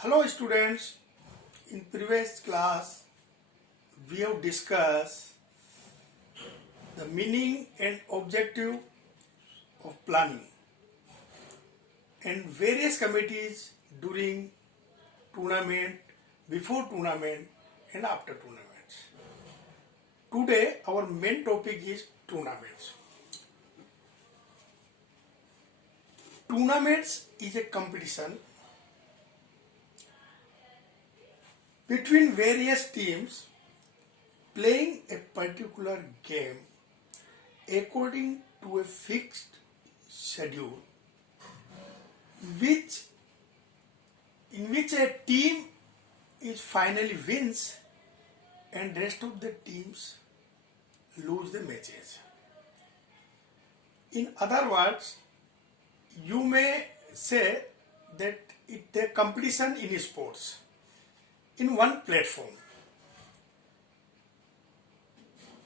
Hello students, in previous class we have discussed the meaning and objective of planning and various committees during tournament, before tournament and after tournaments. Today our main topic is tournaments. Tournaments is a competition between various teams playing a particular game according to a fixed schedule, in which a team is finally wins and rest of the teams lose the matches. In other words, you may say that it's a competition in sports in one platform.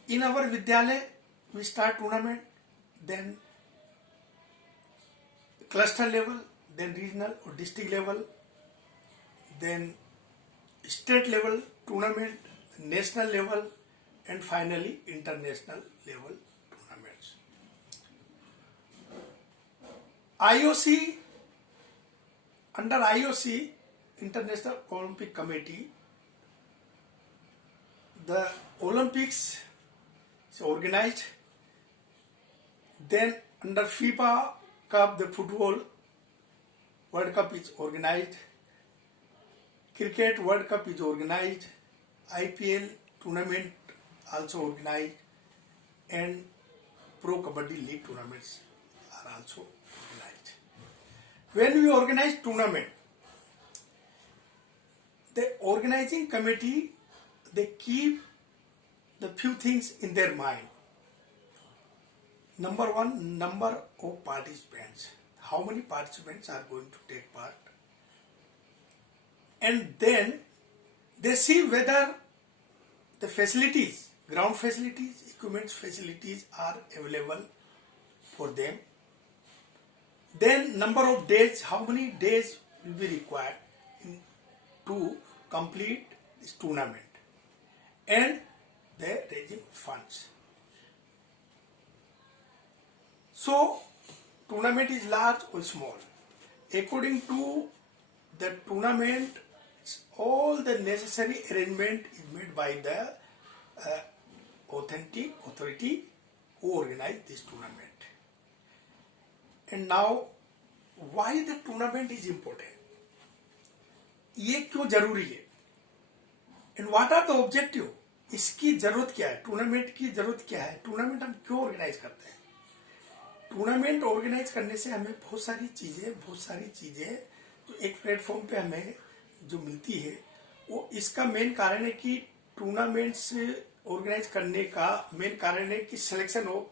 In our Vidyalaya, we start tournament, then cluster level, then regional or district level, then state level tournament, national level, and finally international level tournaments. IOC, under IOC, International Olympic Committee, the Olympics is organized. Then under FIFA Cup, the Football World Cup is organized. Cricket World Cup is organized. IPL tournament also organized. And Pro Kabaddi League tournaments are also organized. When we organize tournament, the organizing committee, they keep the few things in their mind. Number one, number of participants. How many participants are going to take part? And then they see whether the facilities, ground facilities, equipment facilities are available for them. Then number of days, how many days will be required to complete this tournament, and the raising funds. So tournament is large or small. According to the tournament, all the necessary arrangement is made by the authentic authority who organized this tournament. And now, why the tournament is important? ये क्यों जरूरी है? And what are the objective? इसकी जरूरत क्या है? Tournament की जरूरत क्या है? टूर्नामेंट हम क्यों ऑर्गेनाइज करते हैं? टूर्नामेंट ऑर्गेनाइज करने से हमें बहुत सारी चीजें तो एक प्लेटफॉर्म पे हमें जो मिलती है, वो इसका मेन कारण है कि टूर्नामेंट्स ऑर्गेनाइज करने का मेन कारण है कि selection of,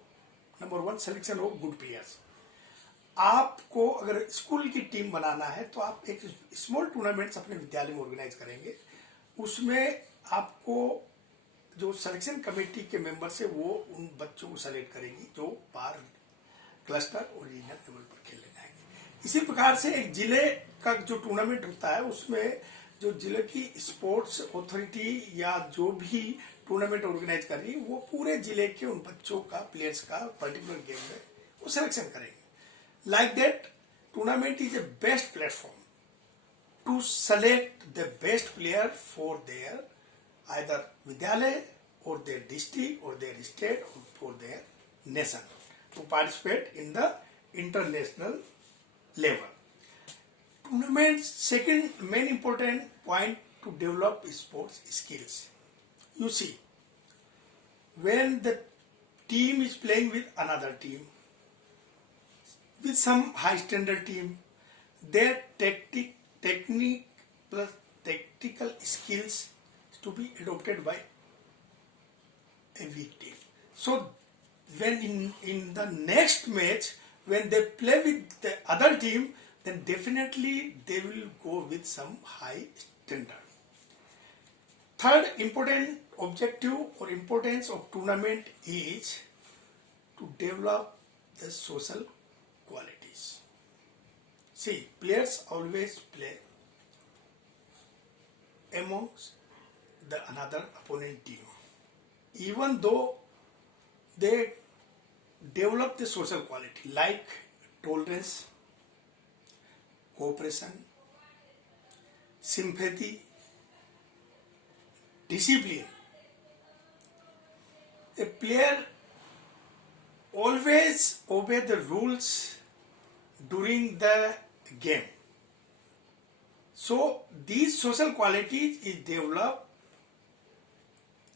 number one, selection of good players. आपको अगर स्कूल की टीम बनाना है तो आप एक स्मॉल टूर्नामेंट्स अपने विद्यालय में ऑर्गेनाइज करेंगे. उसमें आपको जो सिलेक्शन कमेटी के मेंबर्स है वो उन बच्चों को सेलेक्ट करेगी जो बाहर क्लस्टर और रीजनल लेवल पर खेलने जाएंगे. इसी प्रकार से एक जिले का जो टूर्नामेंट होता है उसमें जो जिले की स्पोर्ट्स अथॉरिटी या जो भी टूर्नामेंट ऑर्गेनाइज कर रही है वो पूरे जिले के उन बच्चों का, प्लेयर्स का पर्टिकुलर गेम में वो सिलेक्शन करेंगे. Like that, tournament is a best platform to select the best player for their either Vidyalaya or their district or their state or for their nation to participate in the international level. Tournaments, second main important point to develop sports skills. You see, when the team is playing with another team, with some high standard team, their technique plus tactical skills to be adopted by every team. So when in the next match, when they play with the other team, then definitely they will go with some high standard. Third important objective or importance of tournament is to develop the social qualities. See, players always play amongst the another opponent team, even though they develop the social quality like tolerance, cooperation, sympathy, discipline. A player always obey the rules during the game. So these social qualities is developed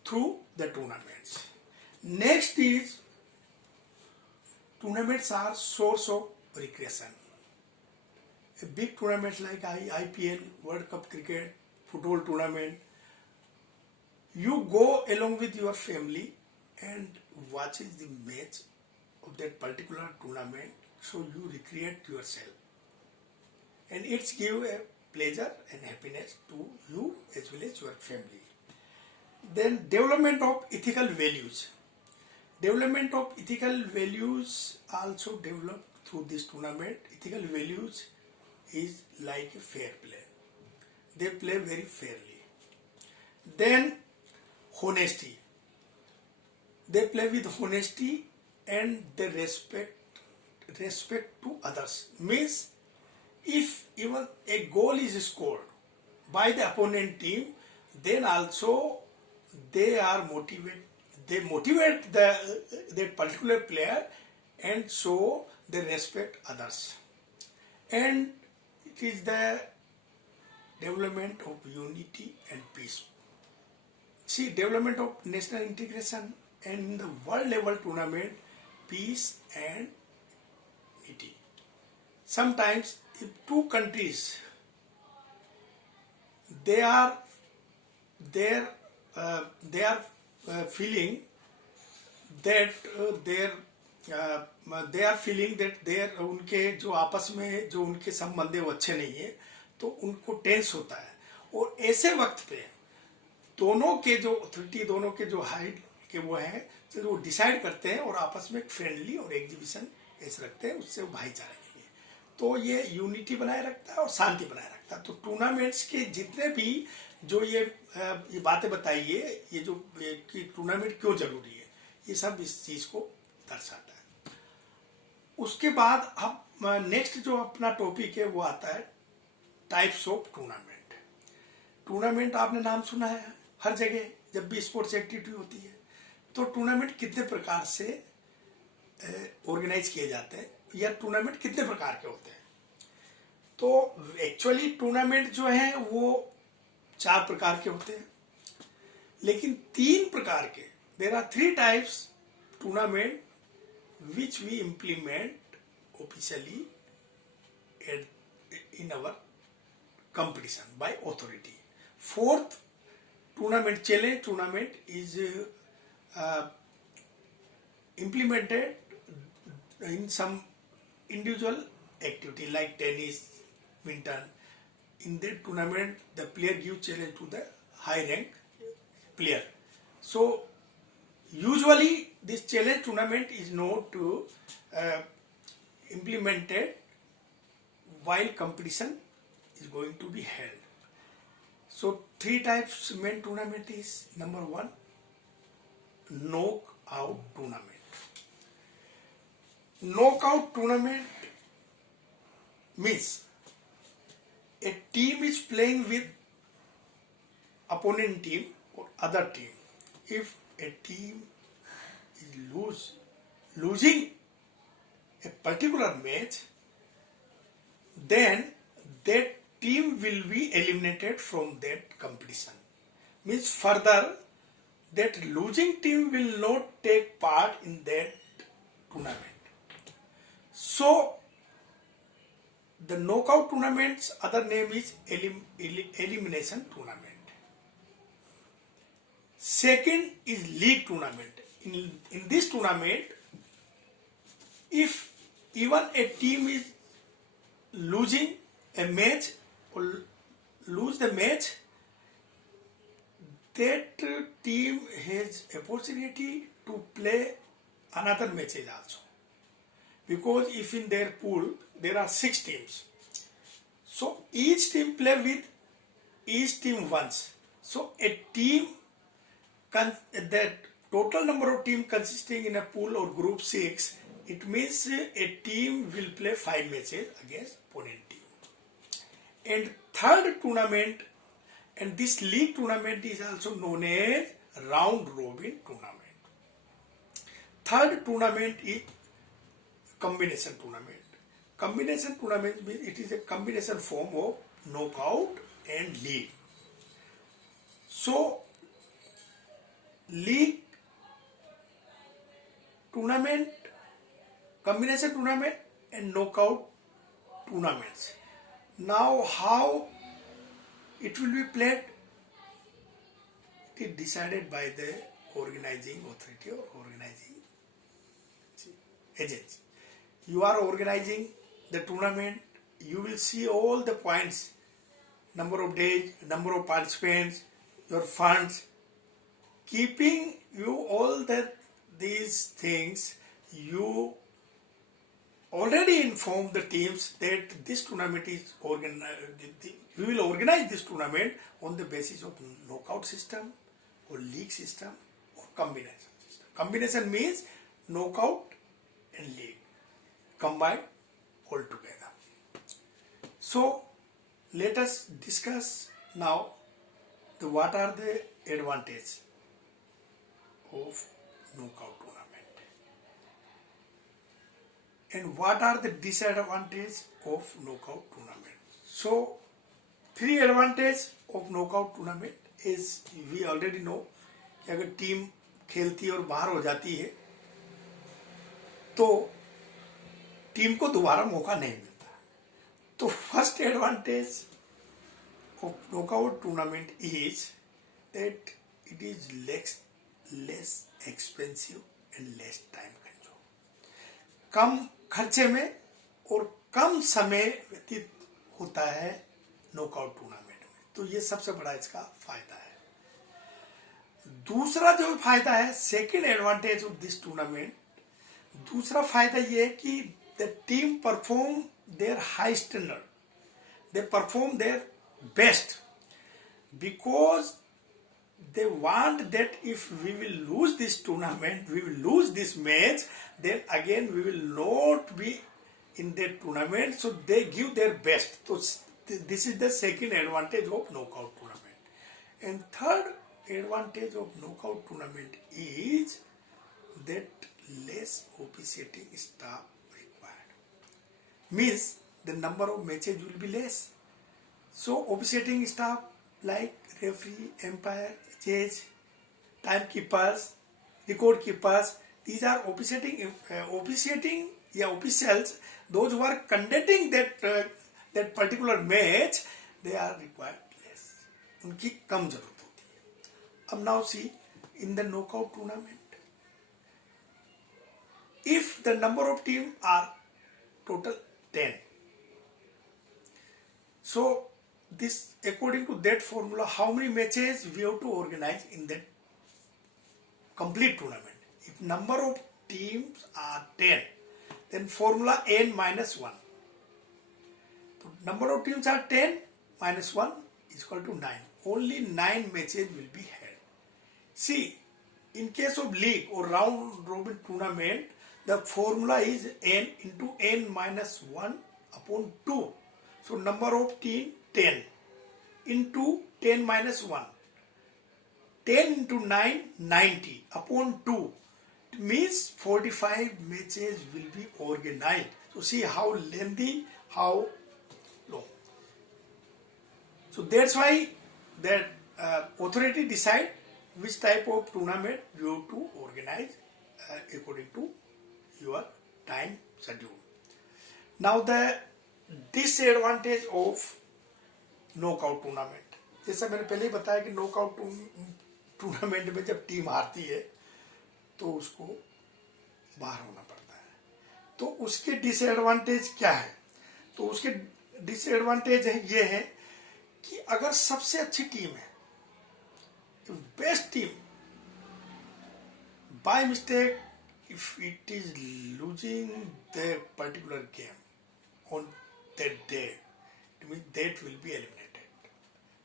through the tournaments. Next is tournaments are source of recreation. A big tournaments like IPL, World Cup cricket, football tournament, you go along with your family and watches the match of that particular tournament, so you recreate yourself. And it's give a pleasure and happiness to you as well as your family. Then development of ethical values. Development of ethical values also developed through this tournament. Ethical values is like a fair play. They play very fairly. Then honesty. They play with honesty and they respect to others. Means if even a goal is scored by the opponent team, then also they are motivated. They motivate the particular player, and so they respect others. And it is the development of unity and peace. See, development of national integration and in the world level tournament, peace and unity. Sometimes if two countries they are feeling that उनके जो आपस में जो उनके संबंध है वो अच्छे नहीं है, तो उनको टेंस होता है। और ऐसे वक्त पे दोनों के जो अथॉरिटी, दोनों के जो हाइट के वो हैं, तो वो डिसाइड करते हैं और आपस में एक फ्रेंडली और एग्जीबिशन ऐसे रखते हैं, उससे वो भाईचारा के लिए, तो ये यूनिटी बनाए रखता है और शांति बनाए रखता है। तो टूर्नामेंट्स के जितने भी जो ये बातें बताइए, ये जो कि टूर्नामेंट क्यों जरूरी है, ये सब इस चीज को दर्शाता है। उसके बाद अब नेक्स्ट जो अपना टॉपिक है वो आता है टाइप्स ऑफ टूर्नामेंट। टूर्नामेंट आपने नाम सुना है, हर जगह जब भी स्पोर्ट्स एक्टिविटी होती है तो टूर्नामेंट कितने प्रकार से ऑर्गेनाइज किए जाते हैं या टूर्नामेंट कितने प्रकार के होते हैं। तो एक्चुअली टूर्नामेंट जो है वो 4 प्रकार के होते हैं, लेकिन 3 प्रकार के, there are 3 types tournament which we implement officially in our competition by authority. 4th tournament, challenge tournament is implemented in some individual activity like tennis, badminton. In that tournament the player gives challenge to the high rank player. So usually this challenge tournament is not implemented while competition is going to be held. So 3 types main tournament is: number 1, knockout tournament. Knockout tournament means a team is playing with opponent team or other team. If a team is losing a particular match, then that team will be eliminated from that competition. Means further that losing team will not take part in that tournament. So the knockout tournament's other name is elimination tournament. Second is league tournament. In this tournament, if even a team is losing a match or lose the match, that team has opportunity to play another matches also. Because if in their pool there are 6 teams, so each team play with each team once. So a team, the total number of teams consisting in a pool or group 6, it means a team will play 5 matches against opponent team. And third tournament, and this league tournament is also known as round robin tournament. Third tournament is combination tournament. Combination tournament means it is a combination form of knockout and league. So league tournament, combination tournament and knockout tournaments. Now how it will be played? It is decided by the organizing authority or organizing agency. You are organizing the tournament, you will see all the points, number of days, number of participants, your funds. Keeping you all these things, you already inform the teams that this tournament is we will organize this tournament on the basis of knockout system or league system or combination system. Combination means knockout and league combined all together. So let us discuss now what are the advantages of knockout tournament and what are the disadvantages of knockout tournament. So 3 advantages of knockout tournament is we already know कि अगर team खेलती है और बाहर हो जाती है तो टीम को दोबारा मौका नहीं मिलता. तो first advantage of knockout tournament is that it is less expensive and less time consuming. कम खर्चे में और कम समय व्यतीत होता है नॉकआउट टूर्नामेंट में. तो ये सबसे बड़ा इसका फायदा है. दूसरा जो फायदा है, second advantage of this tournament, दूसरा फायदा ये है कि the team perform their high standard, they perform their best because they want that if we will lose this tournament, we will lose this match, then again we will not be in that tournament. So they give their best. So this is the second advantage of knockout tournament. And third advantage of knockout tournament is that less officiating staff required. Means the number of matches will be less. So officiating staff like referee, umpire, judge, timekeepers, record keepers, these are officiating officials, those who are conducting that particular match, they are required less. उनकी कम जरूरत होती है. अब now see in the knockout tournament, if the number of teams are total 10, so this according to that formula, how many matches we have to organize in that complete tournament. If number of teams are 10, then formula n minus 1. So number of teams are 10 minus 1 is equal to 9. Only 9 matches will be held. See, in case of league or round robin tournament, the formula is n into n minus 1 upon 2. So number of team 10 into 10 minus 1. 10 into 9, 90 upon 2. It means 45 matches will be organized. So see how lengthy, how long. So that's why that authority decide which type of tournament you have to organize according to your time schedule. Now the disadvantage of knockout tournament, जैसा मैंने पहले ही बताया कि knockout tournament में जब team हारती है तो उसको बाहर होना पड़ता है. तो उसके डिसएडवांटेज क्या है? तो उसके डिसएडवांटेज ये है कि अगर सबसे अच्छी टीम है, best team, by mistake if it is losing the particular game on that day, it means that will be eliminated.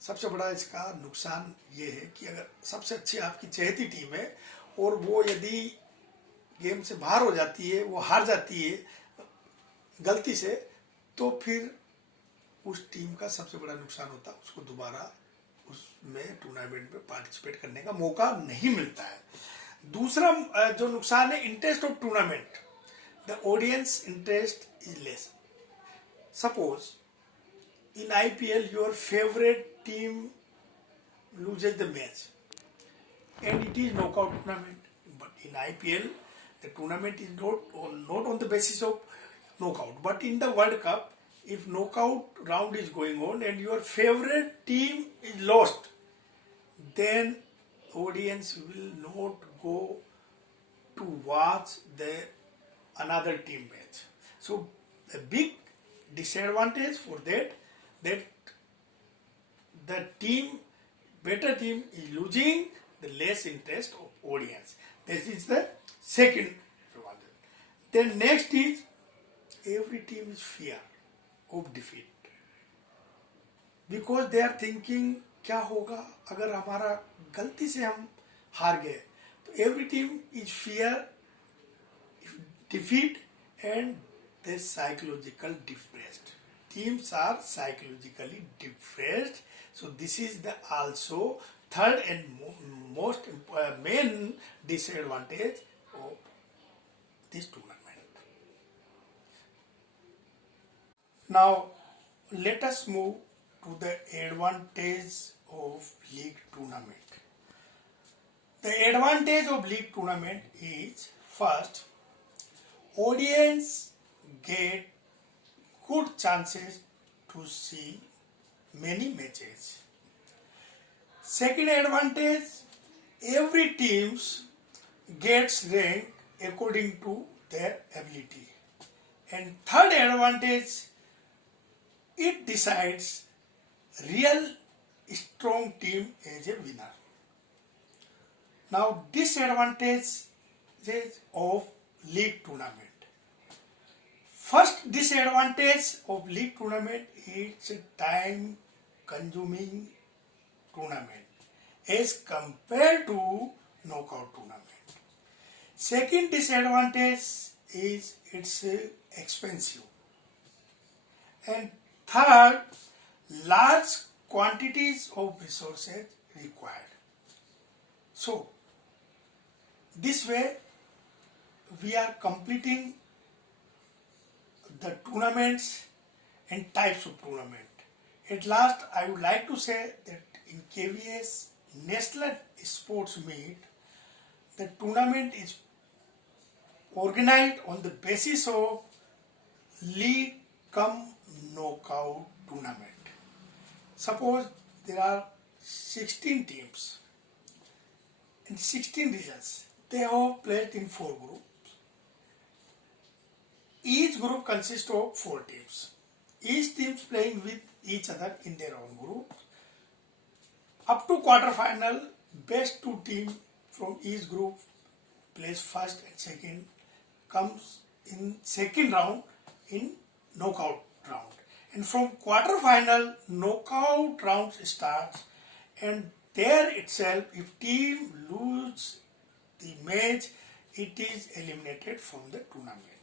सबसे बड़ा इसका नुकसान ये है कि अगर सबसे अच्छी आपकी चहेती टीम है और वो यदि गेम से बाहर हो जाती है, वो हार जाती है गलती से, तो फिर उस टीम का सबसे बड़ा नुकसान होता है, उसको दोबारा उसमें टूर्नामेंट में पार्टिसिपेट करने का मौका नहीं मिलता है। दूसरा जो नुकसान है, interest of tournament, the audience interest is less. Suppose in IPL your favorite team loses the match and it is knockout tournament, but in IPL the tournament is not on the basis of knockout, but in the World Cup if knockout round is going on and your favorite team is lost, then audience will not go to watch the another team match. So a big disadvantage for that the better team is losing, the less interest of audience. This is the second one. Then next is every team is fear of defeat, because they are thinking क्या होगा अगर हमारा गलती से हम हार गए, तो every team is fear defeat and they psychological depressed. Teams are psychologically depressed. So this is the also third and most main disadvantage of this tournament. Now let us move to the advantage of league tournament. The advantage of league tournament is, first, audience get good chances to see many matches. Second advantage, every teams gets ranked according to their ability. And third advantage, it decides real strong team as a winner. Now disadvantages of league tournament. First disadvantage of league tournament is a time consuming tournament as compared to knockout tournament. Second disadvantage is it's expensive. And third, large quantities of resources required. So this way we are completing the tournaments and types of tournament. At last, I would like to say that in KVS National Sports Meet, the tournament is organized on the basis of league cum knockout tournament. Suppose there are 16 teams in 16 regions. They have played in 4 groups. Each group consists of 4 teams. Each team playing with each other in their own group. Up to quarter final, best 2 teams from each group plays first and second, comes in second round in knockout round. And from quarter final, knockout round starts, and there itself, if team lose the match, it is eliminated from the tournament.